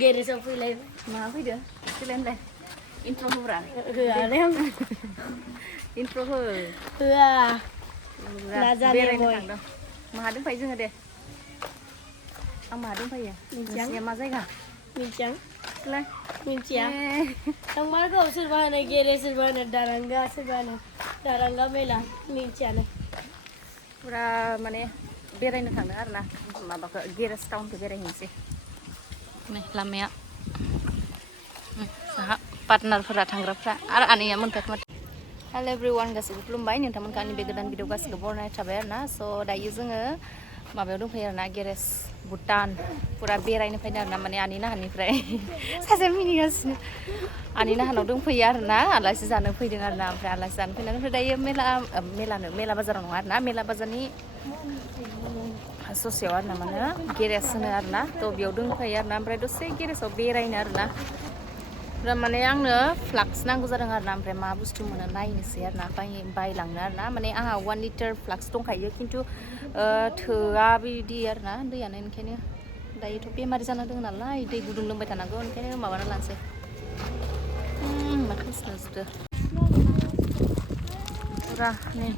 गेरेजाव फैलाय मा फैदो फैलाय इन्ट्र' होब्रा होआ दे आं इन्ट्र' हो होआ बेरायनो थांदों माहा दंफायो जोङो दे आं माहा दंफायो नोंसिनिया मा जायगा मिथियां सोलाय मिथिया आं मारगाव सोरबा होनो गेरे सोरबा होनो दारांगा सोरबा होनो दारांगा मेला मिथियानो पुरा माने बेरायनो थांदों आरो ना माबाखौ गेरेज टाउनखौ बेरायहैनोसै नै लामाया जोंहा पार्टनारफोरा थांग्राफ्रा आरो आनैया मोनफायाखै माथो हेल' एभ्रिवान गासैबो खुलुमबाय नोंथांमोनखौ आंनि बे गोदान भिडिअ गासैखौ बरायनाय थाबाय आरो ना स' दायो जोङो माबायाव दंफैयो आरो ना गेरेज भुटान पुरा बेरायनो फैदों आरो ना माने आनै नाहानिफ्राय सासे मिनिगासिनो आनै नाहानाव दंफैयो आरो ना आलासि जानो फैदों आरो ना ओमफ्राय आलासि जानो फैनानै ओमफ्राय दायो मेला बाजाराव नङा आरो ना मेला बाजारनि ससेयाव आरो ना माने गेरेज होनो आरो ना थ' बेयाव दंफैयो आरो ना ओमफ्राय दसे गेरेजाव बेरायनो आरो ना ओमफ्राय माने आंनो फ्लाक्स नांगौ जादों आरो ना ओमफ्राय मा बुस्थु मोनो नायनोसै आरो ना बायलांनो आरो ना माने आंहा 1 लिटार फ्लाक्स दंखायो खिन्थु थोआ बिदि आरो ना दैयानो ओंखायनो दायोथ' बेमारि जाना दङ नालाय दै गुदुं लोंबाय थानांगौ ओंखायनो माबाना लानोसै मा खालामनो जुदो पुरा नै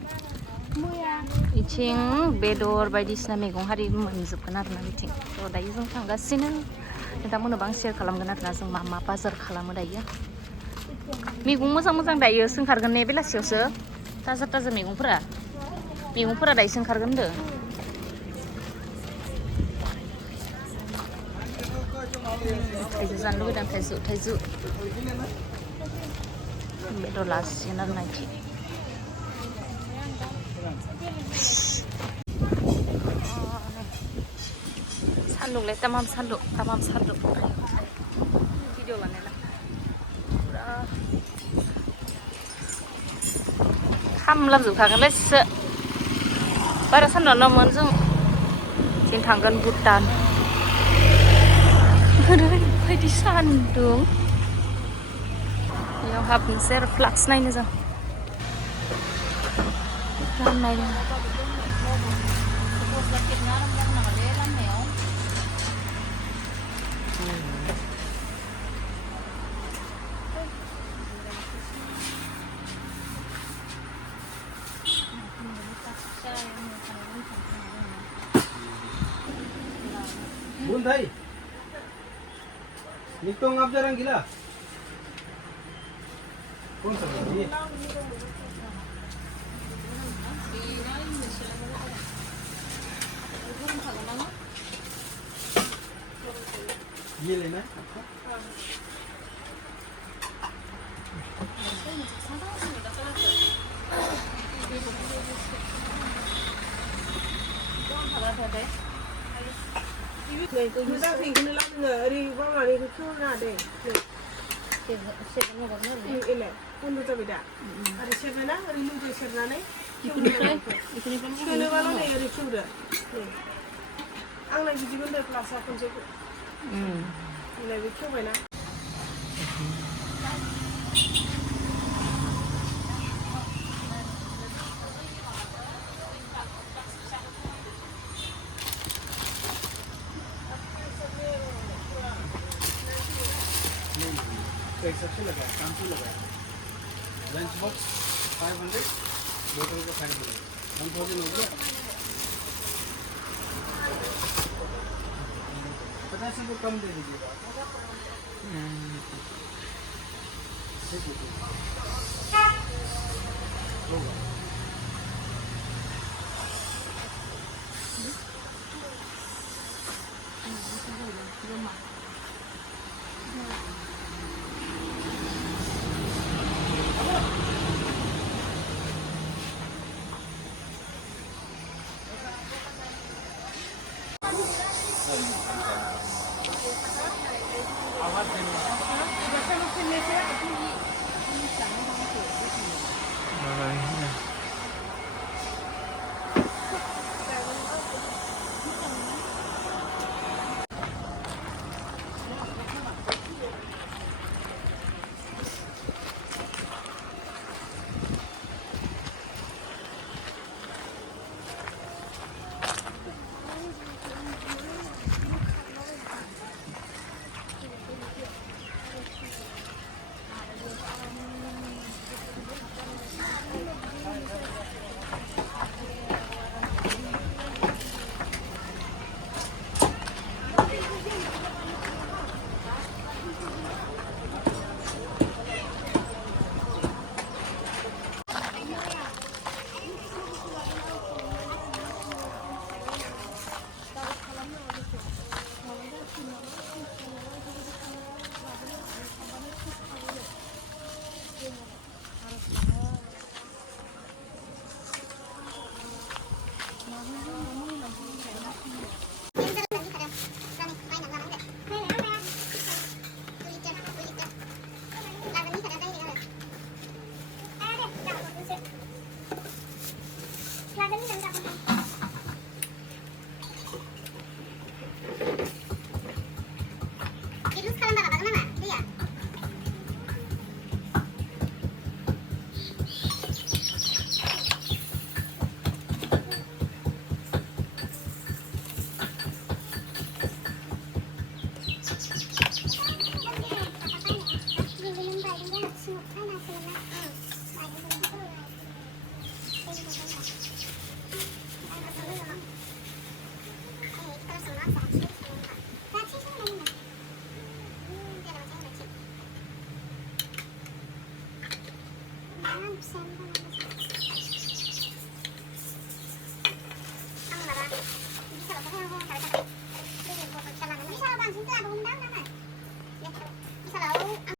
बिथिं बेदर बायदिसिना मैगं हारि मोनजोबगोन आरो ना बिथिं थ' दायो जों थांगासिनो नोंथांमोननोबो आं सेयार खालामगोन आरो ना जों मा मा बाजार खालामो दायो मैगं मोजां दायो ओंखारगोन ने बेलासियावसो ताजा मैगंफोरा दायोसो ओंखारगोन होनदों थाइजौ जानो लुगैदों थाइजौ बेदर लासिगोन आरो ना इथिं सान्दुंलाय तामाम सान्दुं भिडिअ लानायला पुरा खामलाबजोबखागोनलै बारा सान्दुंआनोमोन जों दिनै थांगोन भुटान ओरैबायदि सान्दुं बेयाव हाबनोसै आरो फ्लाक्स नायनो जों नायनो बोल भाई निको आप जरा गिला कौन सा ये ये लेना मोजां थैखौनो लाङो ओरै बावनानैखौ खोना दे एलाय बन्द जाबाय दा ओरै सेरबायना ओरै लुदो सेरनानै सोनोबाल' नै ओरै खेवदो आंलाय बिदिखौ होनदों प्लासा खनसे होनलाय बे खेवबायना सबसे लगा कांटू लगा लंच बॉक्स 500 बोतल का 500 1000 हो गया 50 रुपये कम दे दीजिएगा lus खालामबा माबागोन नामा दैया Sen bana